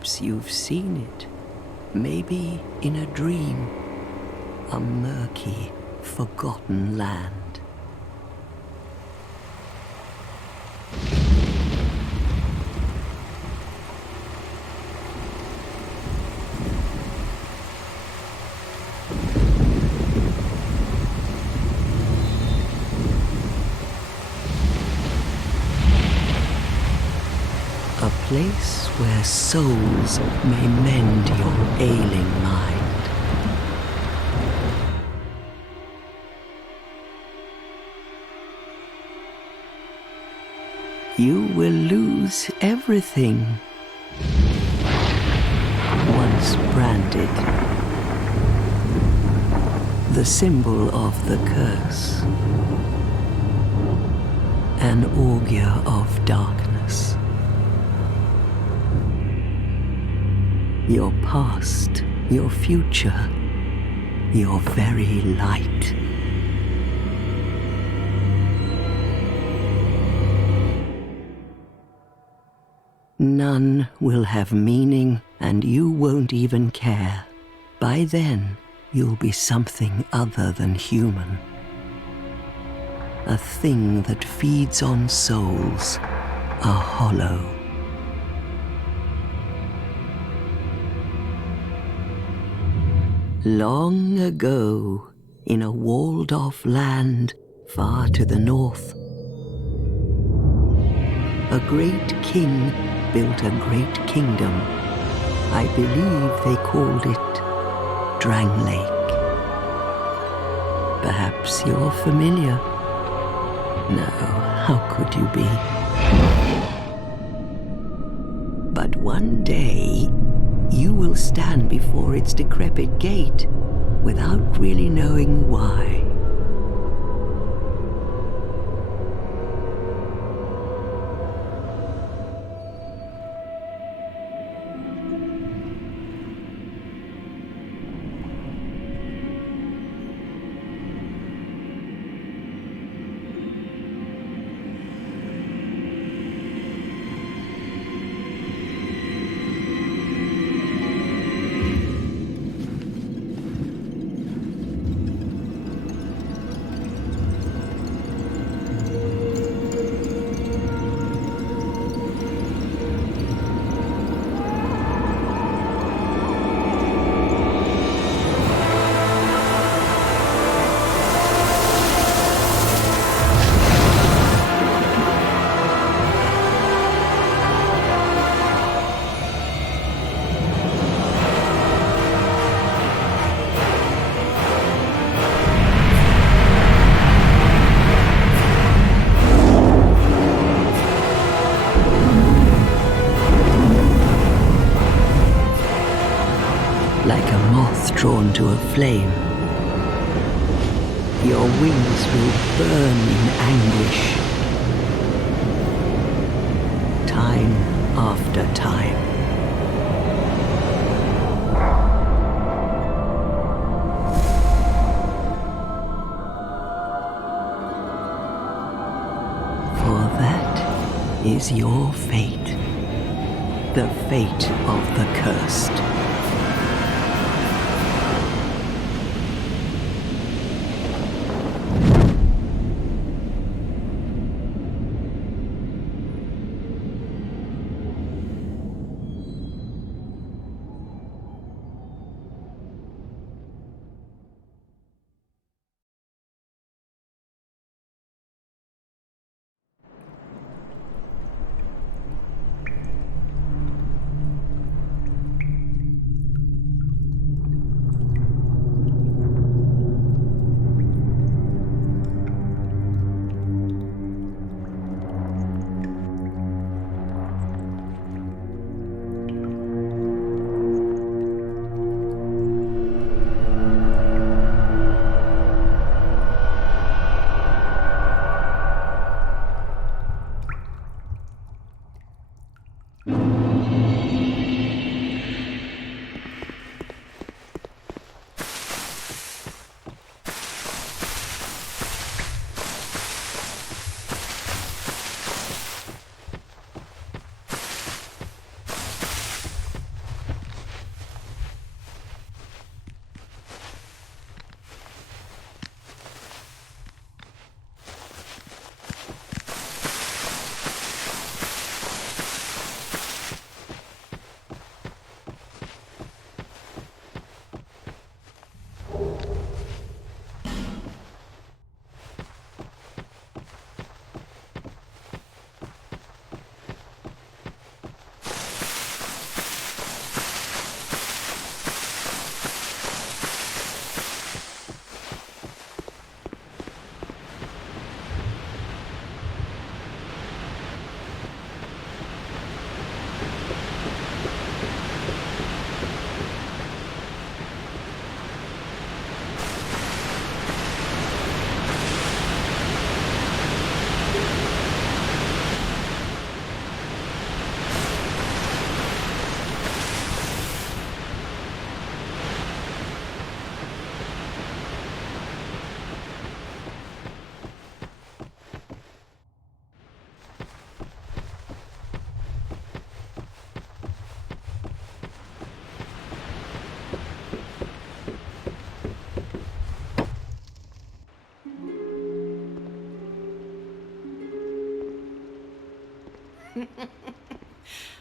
Perhaps you've seen it, maybe in a dream, a murky, forgotten land. A place where souls may mend your ailing mind. You will lose everything once branded, the symbol of the curse, an augur of darkness. Your past, your future, your very light. None will have meaning, and you won't even care. By then, you'll be something other than human. A thing that feeds on souls, a hollow. Long ago, in a walled-off land far to the north, a great king built a great kingdom. I believe they called it Dranglik. Perhaps you're familiar. No, how could you be? But one day, you will stand before its decrepit gate without really knowing why. Like a moth drawn to a flame, your wings will burn in anguish, time after time. For that is your fate, the fate of the cursed.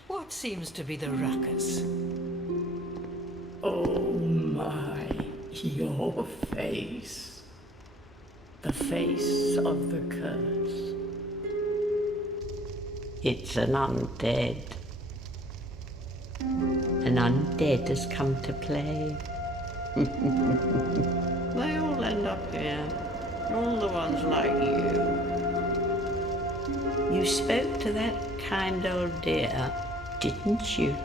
What seems to be the ruckus? Oh my, your face. The face of the curse. It's an undead. An undead has come to play. They all end up here. All the ones like you. You spoke to that kind old dear, didn't you?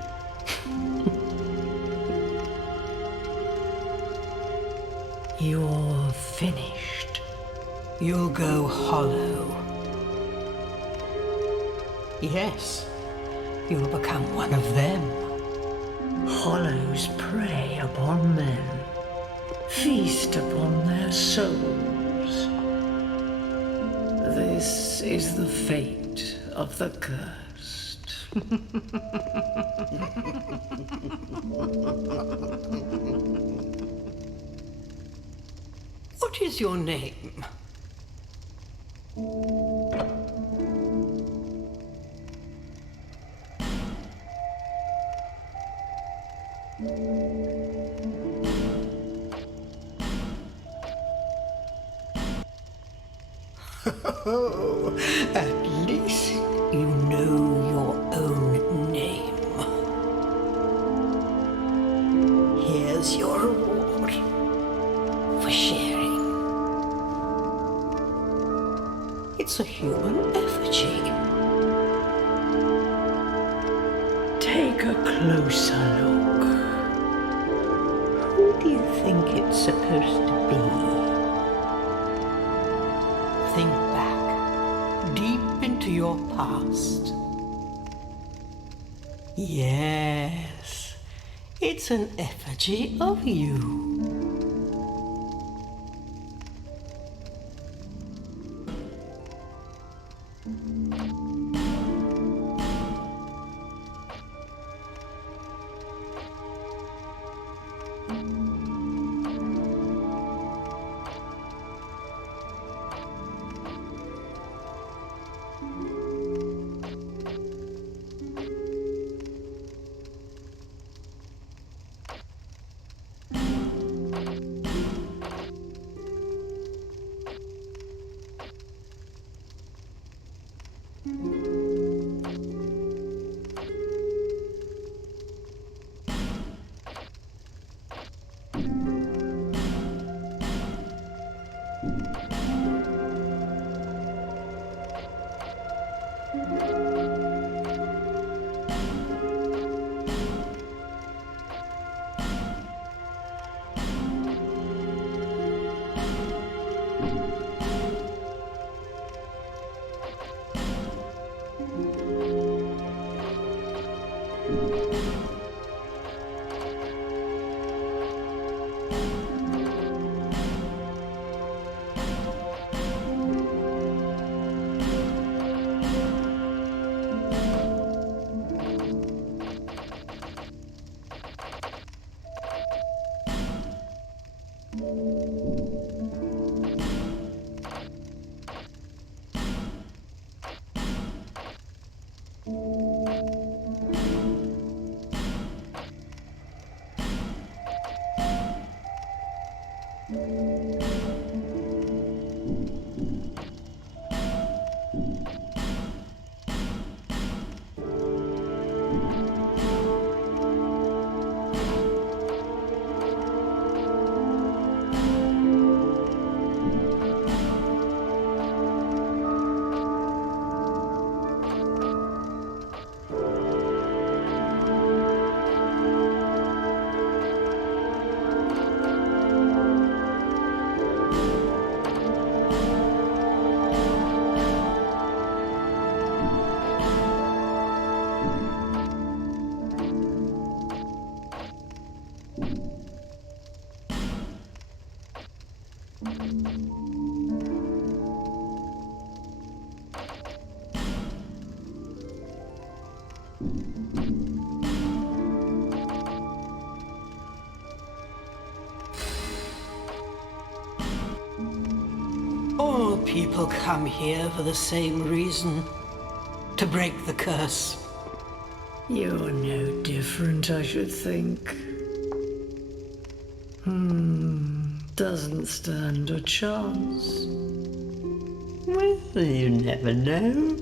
You're finished. You'll go hollow. Yes, you'll become one of them. Hollows prey upon men, feast upon their souls. This is the fate of the cursed. What is your name? At least you know your own name. Here's your reward for sharing. It's a human effigy. Take a closer look. Who do you think it's supposed to be? Think back, deep into your past. Yes, it's an effigy of you. All people come here for the same reason. to break the curse. You're no different, I should think. Doesn't stand a chance. Well, you never know.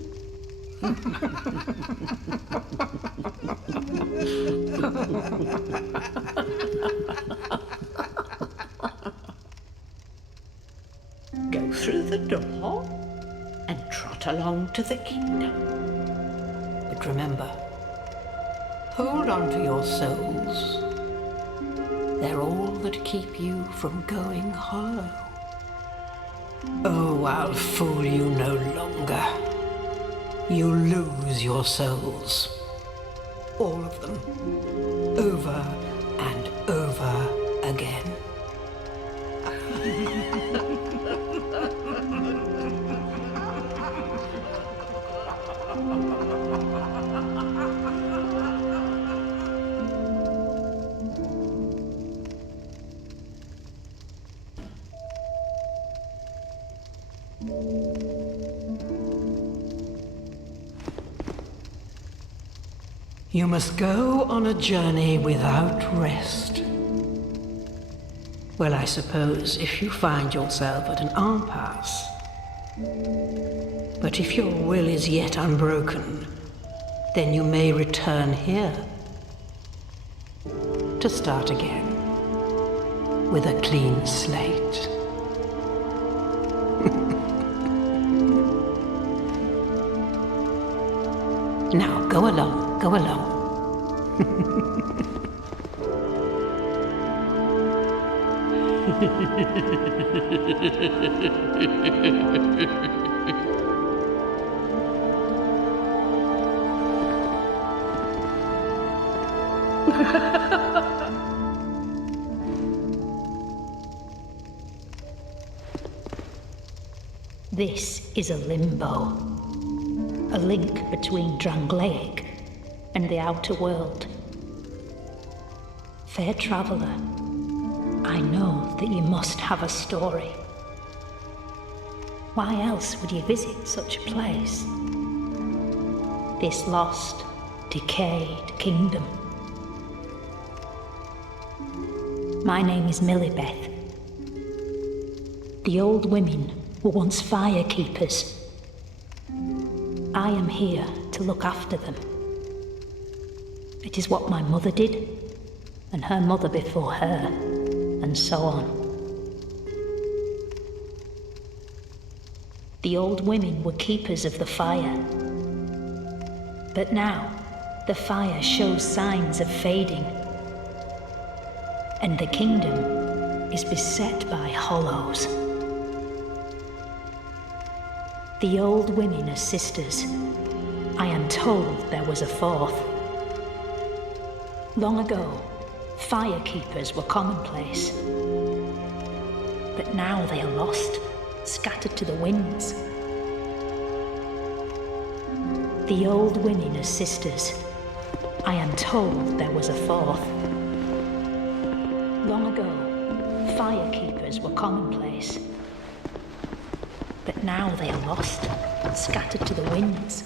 Go through the door and trot along to the kingdom. But remember, hold on to your souls. They're all that keep you from going hollow. Oh, I'll fool you no longer. You lose your souls. All of them. Over and over again. You must go on a journey without rest. Well, I suppose if you find yourself at an impasse. But if your will is yet unbroken, then you may return here to start again with a clean slate. Now, go along, go along. This is a limbo, a link between Dranglik and the outer world. Fair traveller, I know that you must have a story. Why else would you visit such a place? This lost, decayed kingdom. My name is Millibeth. The old women were once fire keepers. I am here to look after them. It is what my mother did, and her mother before her, and so on. The old women were keepers of the fire. But now, the fire shows signs of fading, and the kingdom is beset by hollows. The old women are sisters. I am told there was a fourth. Long ago, fire keepers were commonplace. But now they are lost, scattered to the winds. The old women are sisters. I am told there was a fourth. Long ago, fire keepers were commonplace. But now they are lost, scattered to the winds.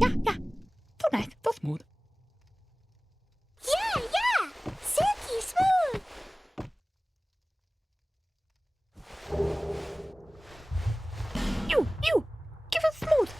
Ja, ja. So nice, so smooth. Yeah, yeah. Silky smooth. You. Give us smooth.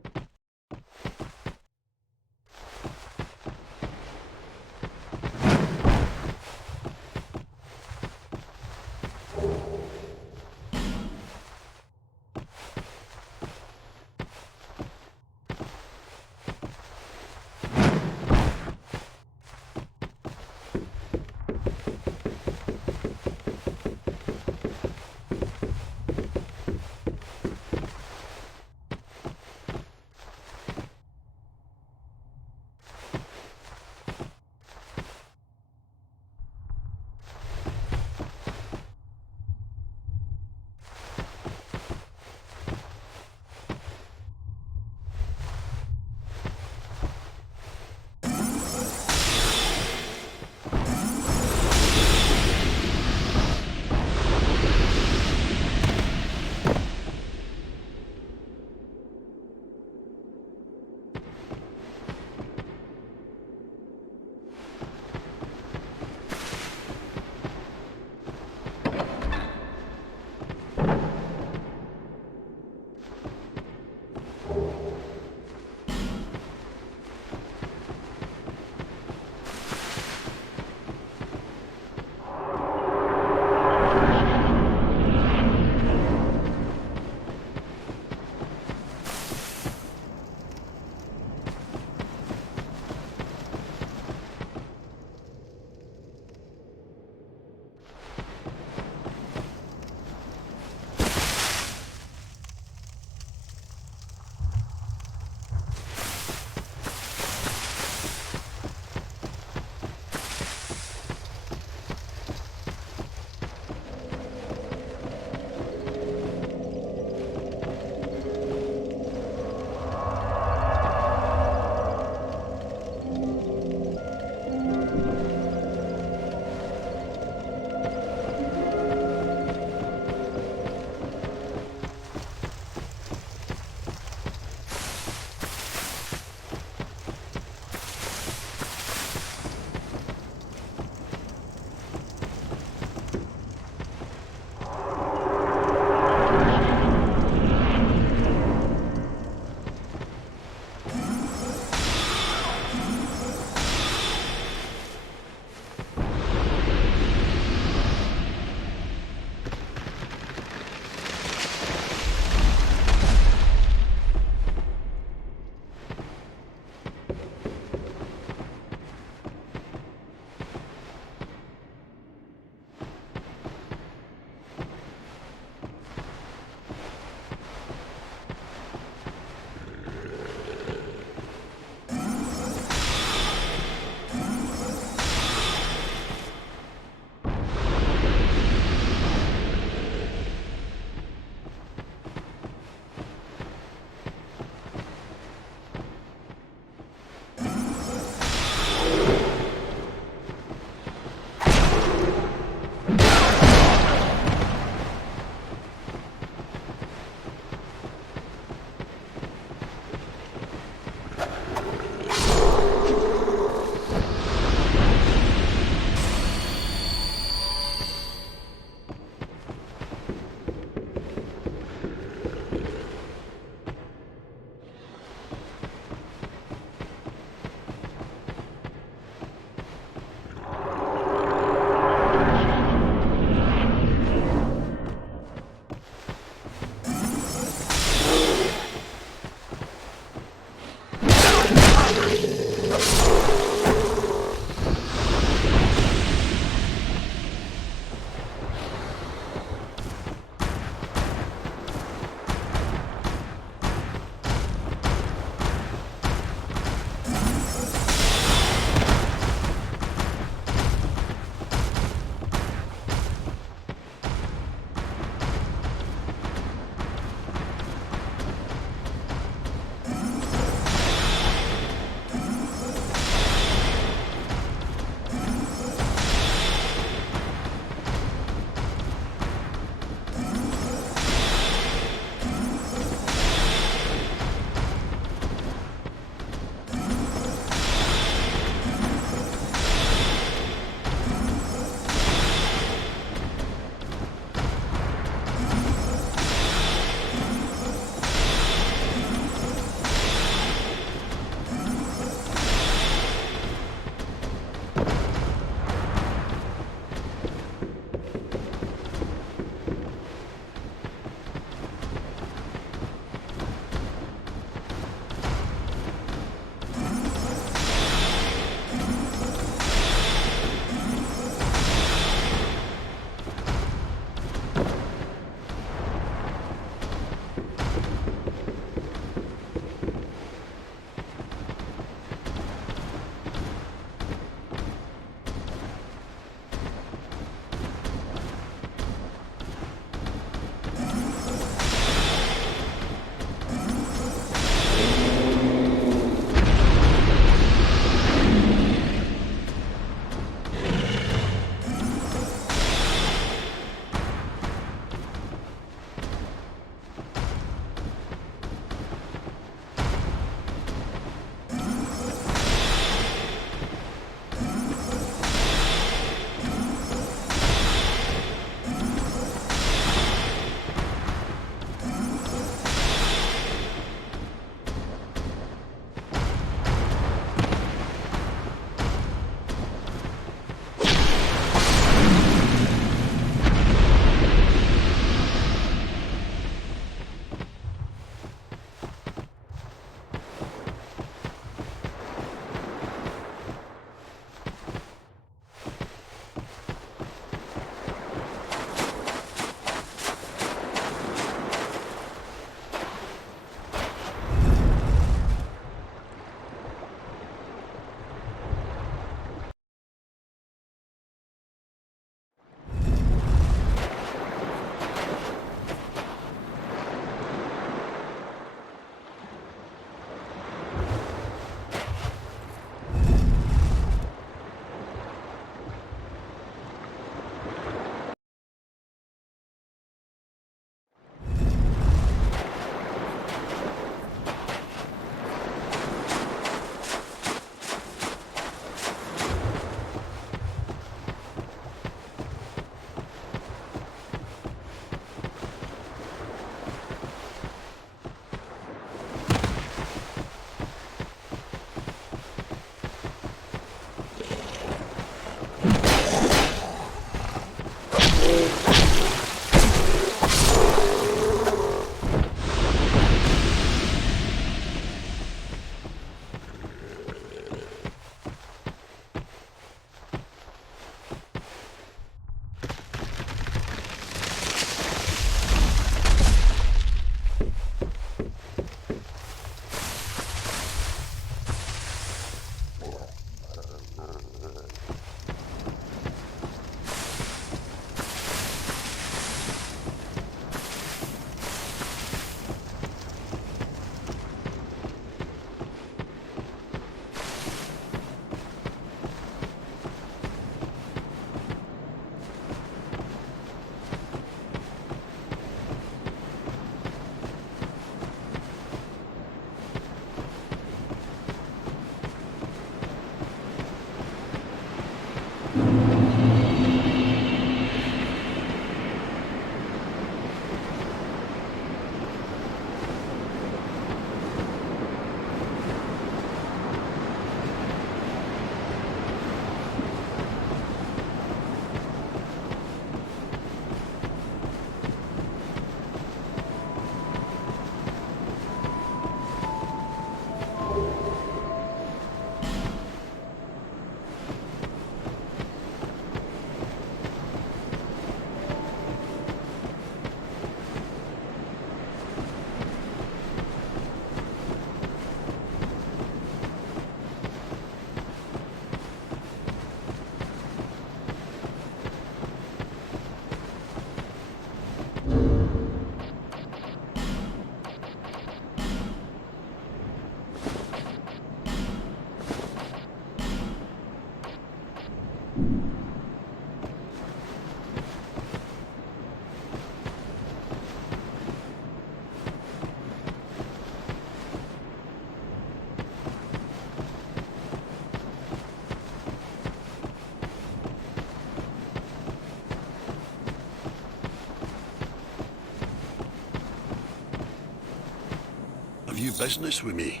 you business with me?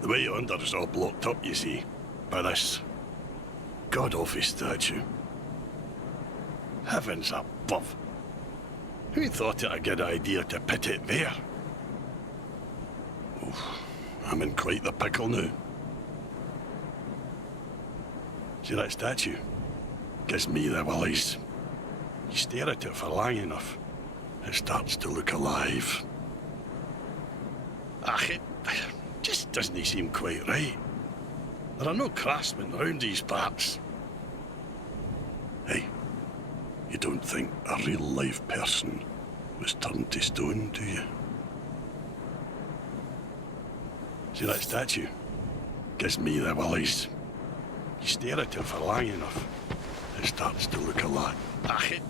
The way under is all blocked up, you see, by this god-awful statue. Heavens above! Who thought it a good idea to put it there? Oh, I'm in quite the pickle now. See that statue? Gives me the willies. You stare at it for long enough, it starts to look alive. It just doesn't seem quite right. There are no craftsmen round these parts. Hey, you don't think a real-life person was turned to stone, do you? See that statue? Gives me the willies. You stare at it for long enough, it starts to look alive. Hey.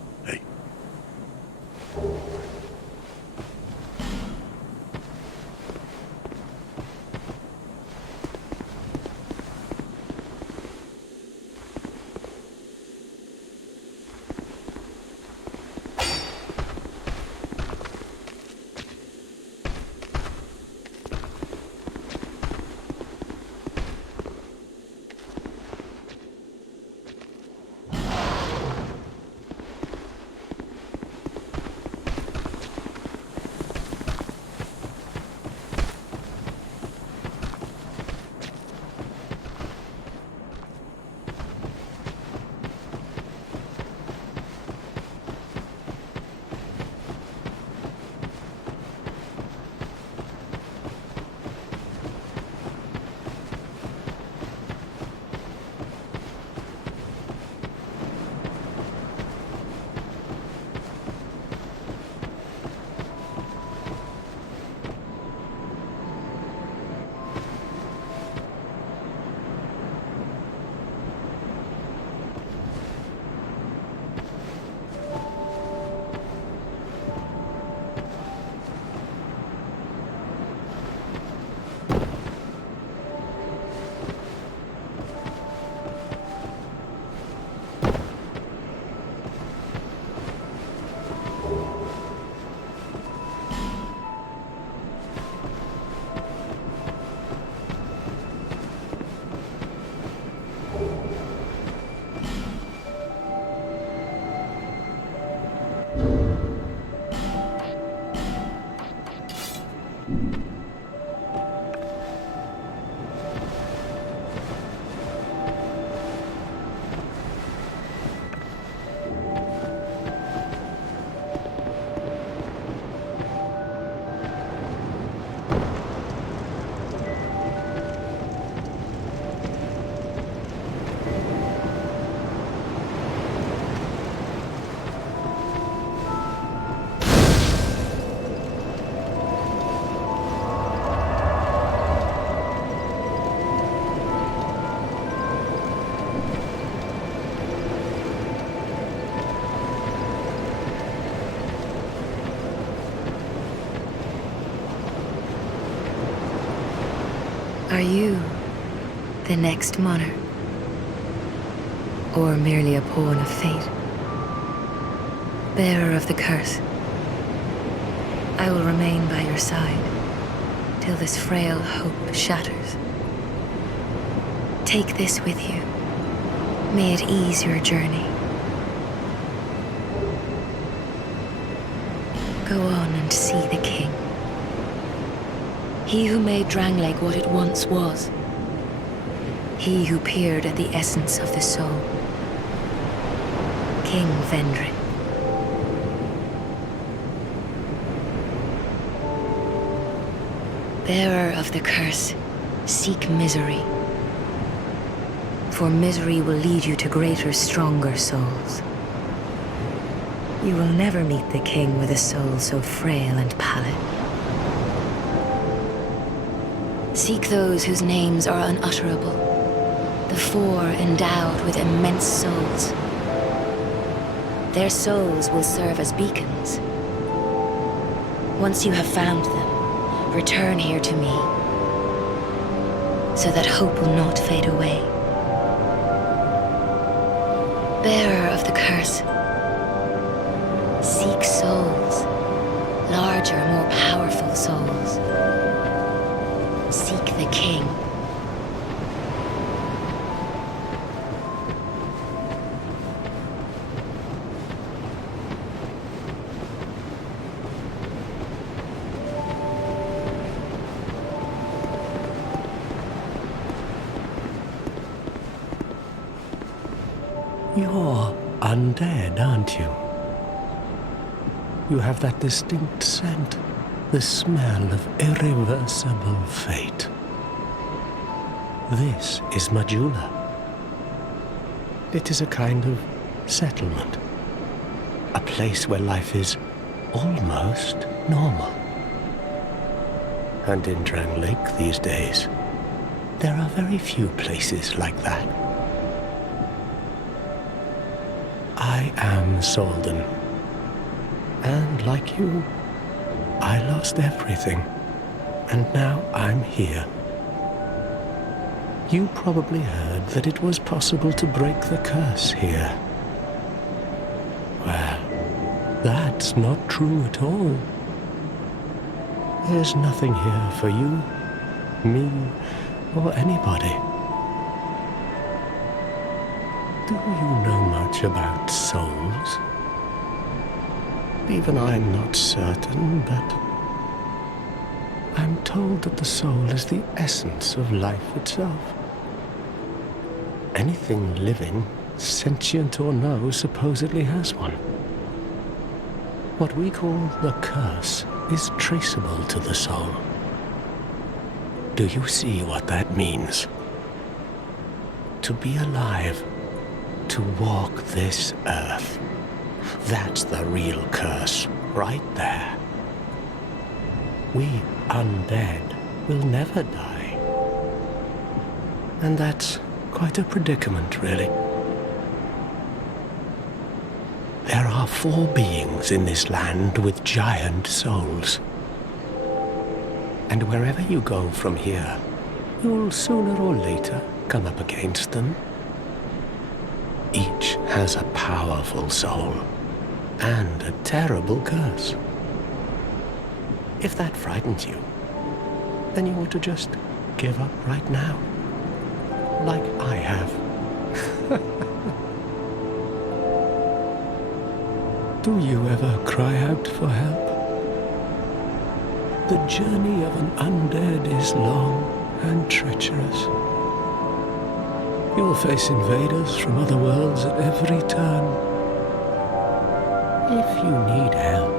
Are you the next monarch? Or merely a pawn of fate? Bearer of the curse, I will remain by your side till this frail hope shatters. Take this with you. May it ease your journey. Go on and see the king. He who made Dranglik what it once was. He who peered at the essence of the soul. King Vendrick. Bearer of the curse, seek misery. For misery will lead you to greater, stronger souls. You will never meet the king with a soul so frail and pallid. Seek those whose names are unutterable, the four endowed with immense souls. Their souls will serve as beacons. Once you have found them, return here to me, so that hope will not fade away. Bearer of the curse, seek souls, larger, more powerful souls. Seek the king. You're undead, aren't you? You have that distinct scent, the smell of irreversible fate. This is Maджула. It is a kind of settlement, a place where life is almost normal. And in Dranglik these days, there are very few places like that. I am Soldan, and like you, I lost everything, and now I'm here. You probably heard that it was possible to break the curse here. Well, that's not true at all. There's nothing here for you, me, or anybody. Do you know much about souls? Even I'm not certain, but I'm told that the soul is the essence of life itself. Anything living, sentient or no, supposedly has one. What we call the curse is traceable to the soul. Do you see what that means? To be alive, to walk this earth. That's the real curse, right there. We undead will never die. And that's quite a predicament, really. There are 4 beings in this land with giant souls. And wherever you go from here, you'll sooner or later come up against them. Each has a powerful soul and a terrible curse. If that frightens you, then you ought to just give up right now, like I have. Do you ever cry out for help? The journey of an undead is long and treacherous. You'll face invaders from other worlds at every turn. If you need help,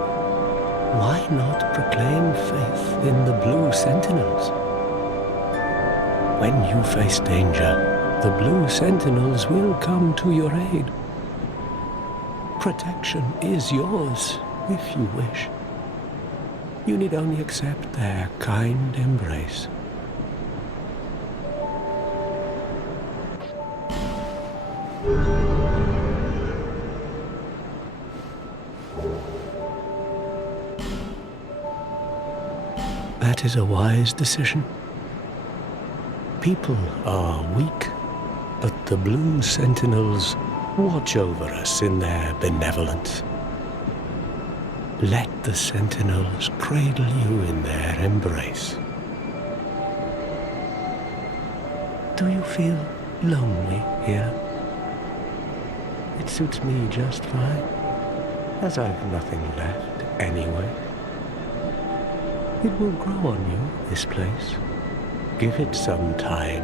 why not proclaim faith in the Blue Sentinels? When you face danger, the Blue Sentinels will come to your aid. Protection is yours, if you wish. You need only accept their kind embrace. That is a wise decision. People are weak, but the Blue Sentinels watch over us in their benevolence. Let the Sentinels cradle you in their embrace. Do you feel lonely here? It suits me just fine, as I've nothing left anyway. It will grow on you, this place. Give it some time.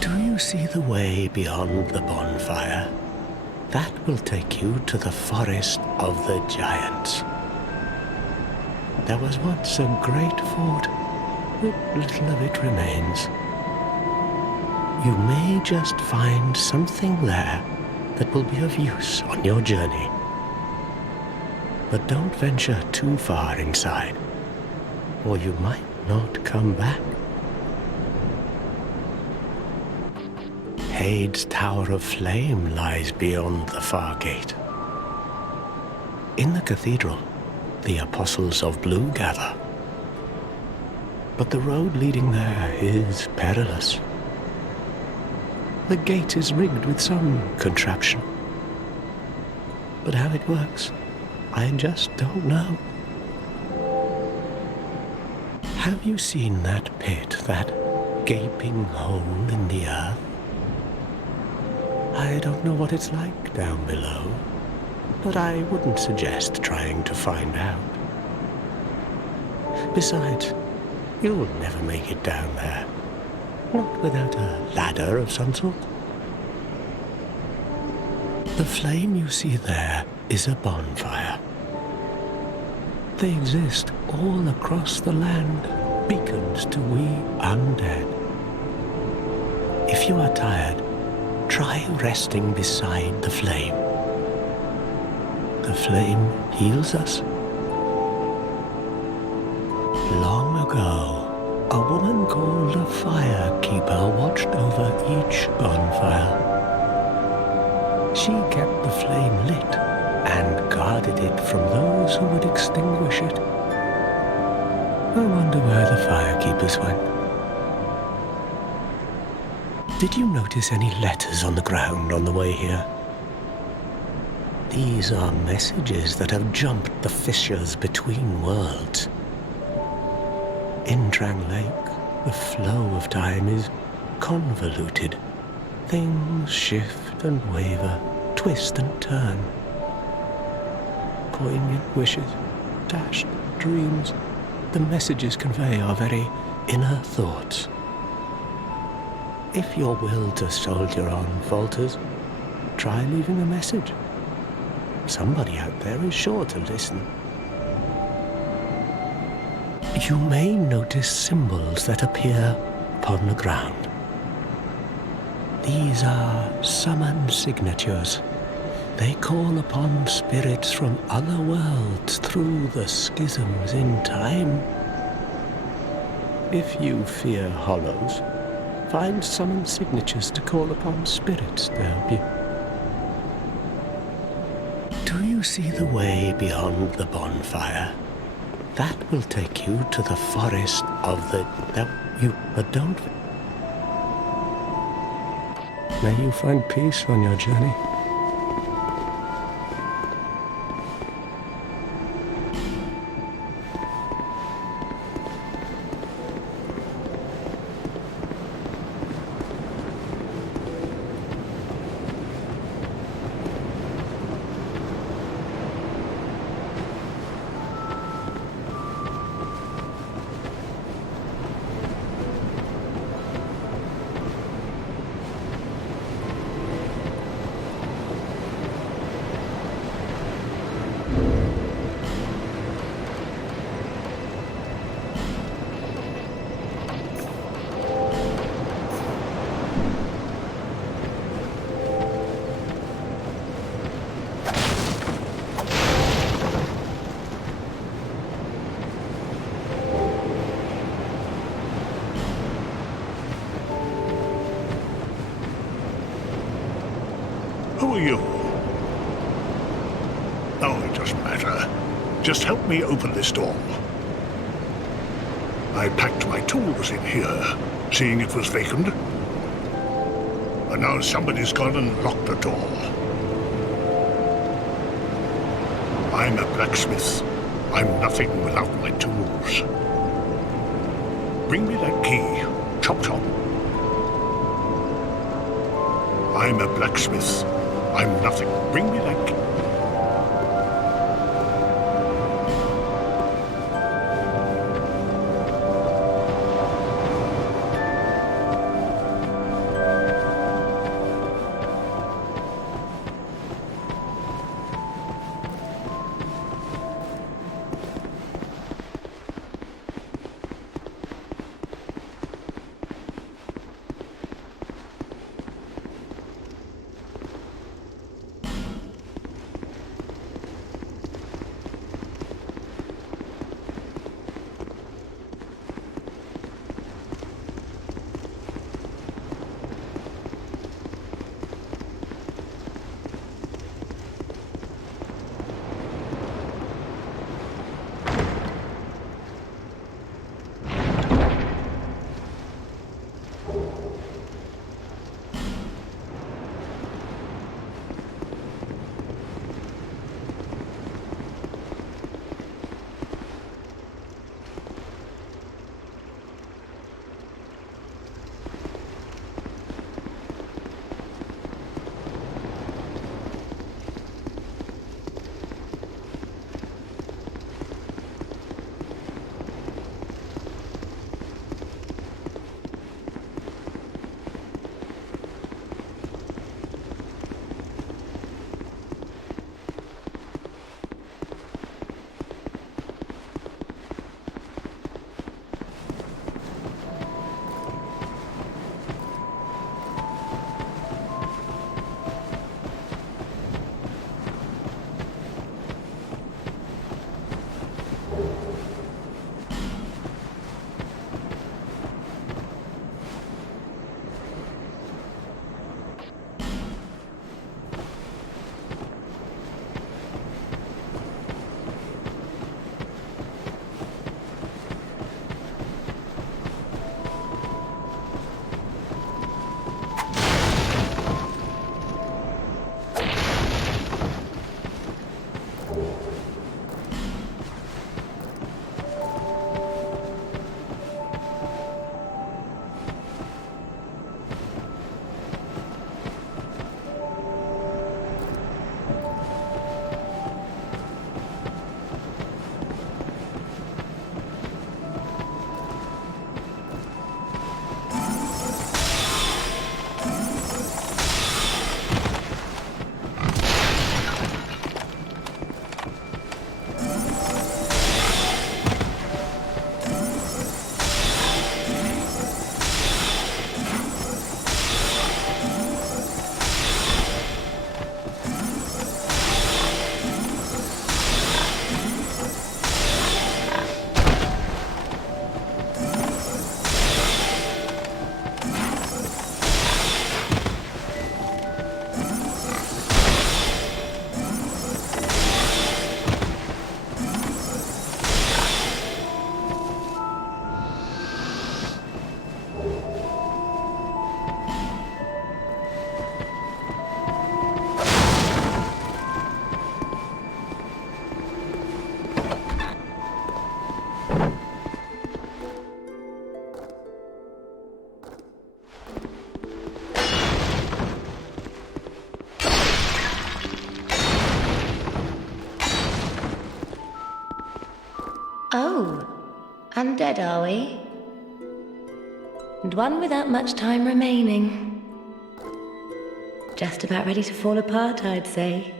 Do you see the way beyond the bonfire? That will take you to the forest of the giants. There was once a great fort, but little of it remains. You may just find something there that will be of use on your journey. But don't venture too far inside, or you might not come back. Hade's Tower of Flame lies beyond the far gate. In the cathedral, the Apostles of Blue gather. But the road leading there is perilous. The gate is rigged with some contraption. But how it works, I just don't know. Have you seen that pit, that gaping hole in the earth? I don't know what it's like down below, but I wouldn't suggest trying to find out. Besides, you'll never make it down there. Not without a ladder of some sort. The flame you see there is a bonfire. They exist all across the land, beacons to we undead. If you are tired, try resting beside the flame. The flame heals us. Long ago, a woman called a firekeeper watched over each bonfire. She kept the flame lit and guarded it from those who would extinguish it. I wonder where the firekeepers went. Did you notice any letters on the ground on the way here? These are messages that have jumped the fissures between worlds. In Dranglik, the flow of time is convoluted. Things shift and waver, twist and turn. Poignant wishes, dashed dreams. The messages convey our very inner thoughts. If your will to soldier on falters, try leaving a message. Somebody out there is sure to listen. You may notice symbols that appear upon the ground. These are summon signatures. They call upon spirits from other worlds through the schisms in time. If you fear hollows, find summon signatures to call upon spirits to help you. Do you see the way beyond the bonfire? That will take you to the forest of the... But don't... May you find peace on your journey. Who are you? Oh, it doesn't matter. Just help me open this door. I packed my tools in here, seeing it was vacant. But now somebody's gone and locked the door. I'm a blacksmith. I'm nothing without my tools. Bring me that key. Chop chop. I'm a blacksmith. I'm nothing. Bring me that key. Oh, undead are we? And one without much time remaining. Just about ready to fall apart, I'd say.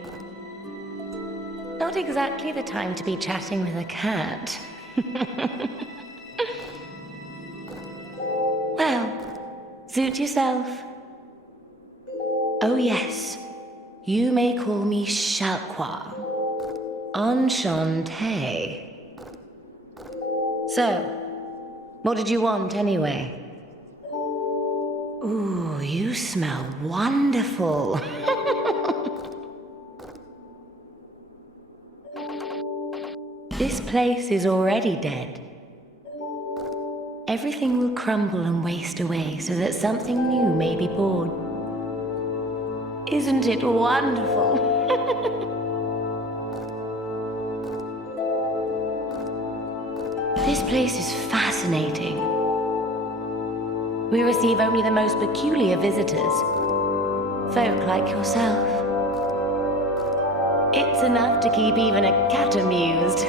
Not exactly the time to be chatting with a cat. Well, suit yourself. Oh yes, you may call me Shalqua. Enchanté. So, what did you want anyway? Ooh, you smell wonderful. This place is already dead. Everything will crumble and waste away so that something new may be born. Isn't it wonderful? This place is fascinating. We receive only the most peculiar visitors. Folk like yourself. It's enough to keep even a cat amused.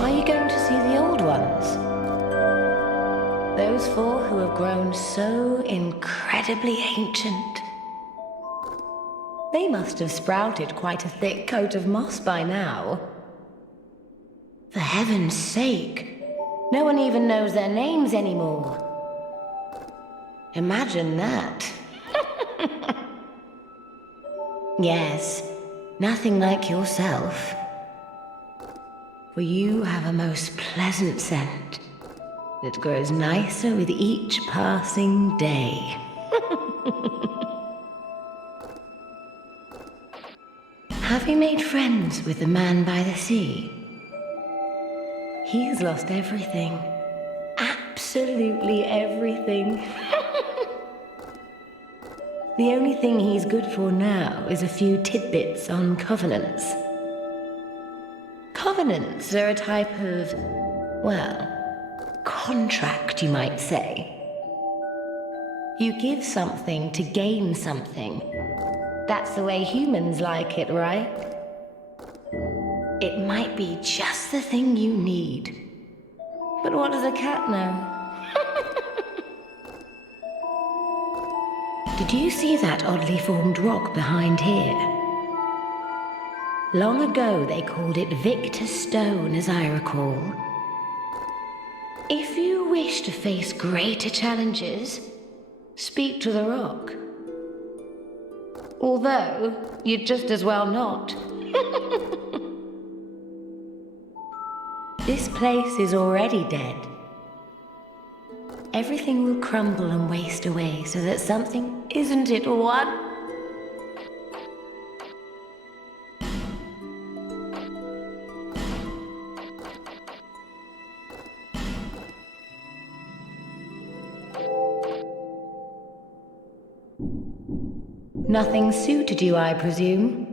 Are you going to see the old ones? Those four who have grown so incredibly ancient. They must have sprouted quite a thick coat of moss by now. For heaven's sake, no one even knows their names anymore. Imagine that. Yes, nothing like yourself. For you have a most pleasant scent that grows nicer with each passing day. Have you made friends with the man by the sea? He's lost everything. Absolutely everything. The only thing he's good for now is a few tidbits on covenants. Covenants are a type of, well, contract, you might say. You give something to gain something. That's the way humans like it, right? It might be just the thing you need. But what does a cat know? Did you see that oddly formed rock behind here? Long ago they called it Victor's Stone, as I recall. If you wish to face greater challenges, speak to the rock. Although, you'd just as well not. This place is already dead. Everything will crumble and waste away so that something... Isn't it one? Nothing suited you, I presume?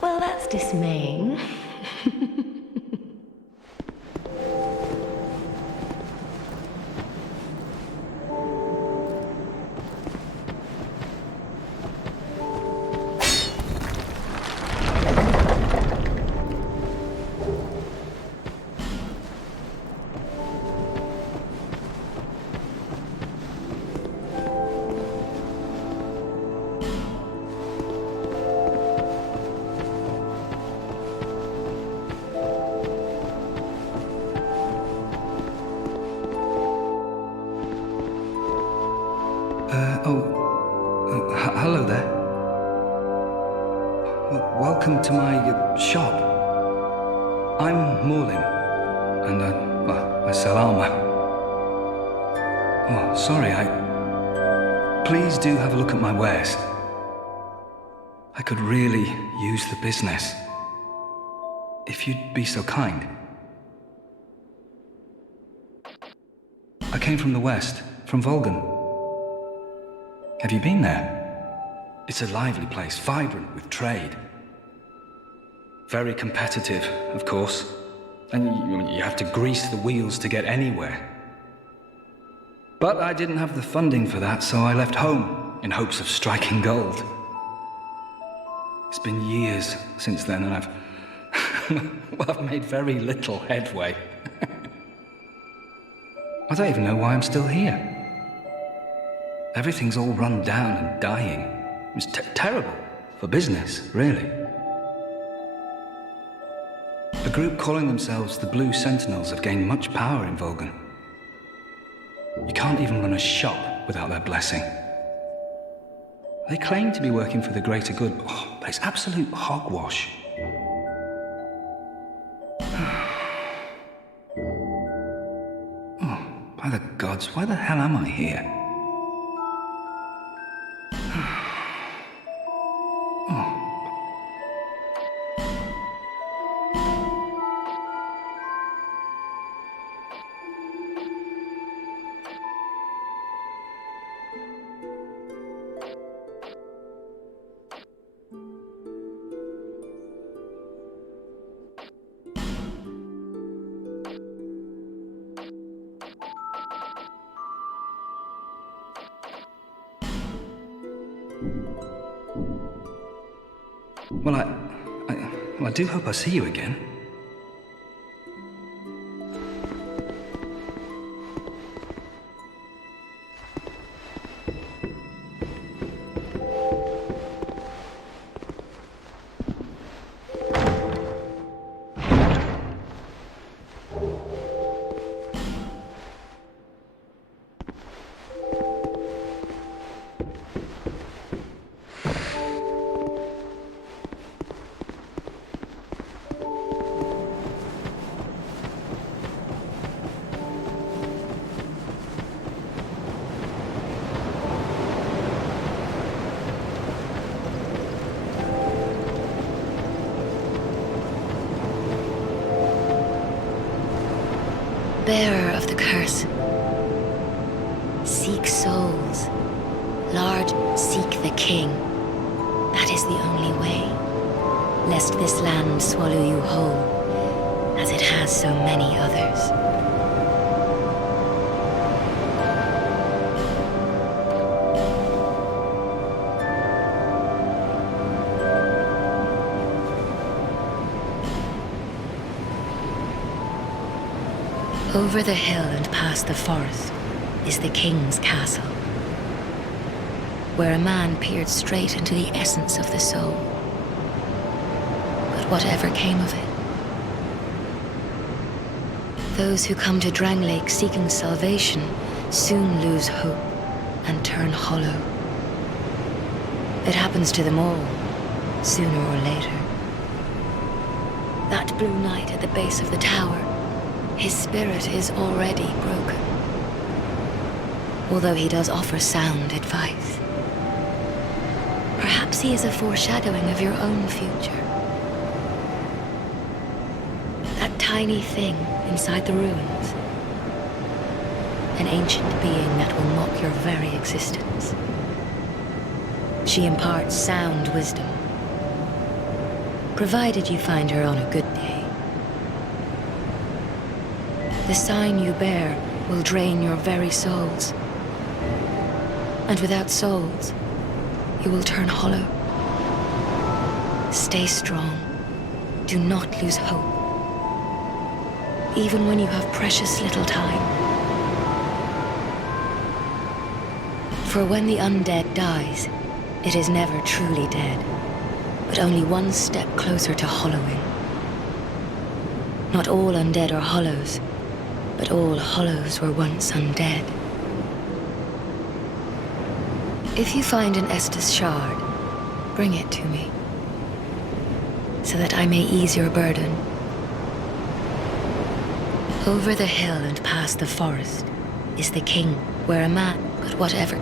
Well, that's dismaying. Hello there. Welcome to my shop. I'm Morlin, and I sell armor. Oh, sorry, Please do have a look at my wares. I could really use the business. If you'd be so kind. I came from the west, from Volgan. Have you been there? It's a lively place, vibrant with trade. Very competitive, of course. And you have to grease the wheels to get anywhere. But I didn't have the funding for that, so I left home in hopes of striking gold. It's been years since then, and I've made very little headway. I don't even know why I'm still here. Everything's all run down and dying. It's terrible for business, really. A group calling themselves the Blue Sentinels have gained much power in Vulcan. You can't even run a shop without their blessing. They claim to be working for the greater good, but it's absolute hogwash. Oh, by the gods, why the hell am I here? Well, I do hope I see you again. Bearer of the curse, seek souls. Large, seek the king. That is the only way, lest this land swallow you whole, as it has so many others. Over the hill and past the forest is the king's castle, where a man peered straight into the essence of the soul. But whatever came of it? Those who come to Dranglik seeking salvation soon lose hope and turn hollow. It happens to them all, sooner or later. That blue knight at the base of the tower, his spirit is already broken, although he does offer sound advice. Perhaps he is a foreshadowing of your own future. That tiny thing inside the ruins, an ancient being that will mock your very existence. She imparts sound wisdom, provided you find her on a good day. The sign you bear will drain your very souls. And without souls, you will turn hollow. Stay strong. Do not lose hope. Even when you have precious little time. For when the undead dies, it is never truly dead, but only one step closer to hollowing. Not all undead are hollows, but all hollows were once undead. If you find an Estus shard, bring it to me, so that I may ease your burden. Over the hill and past the forest is the king, where a man, but whatever.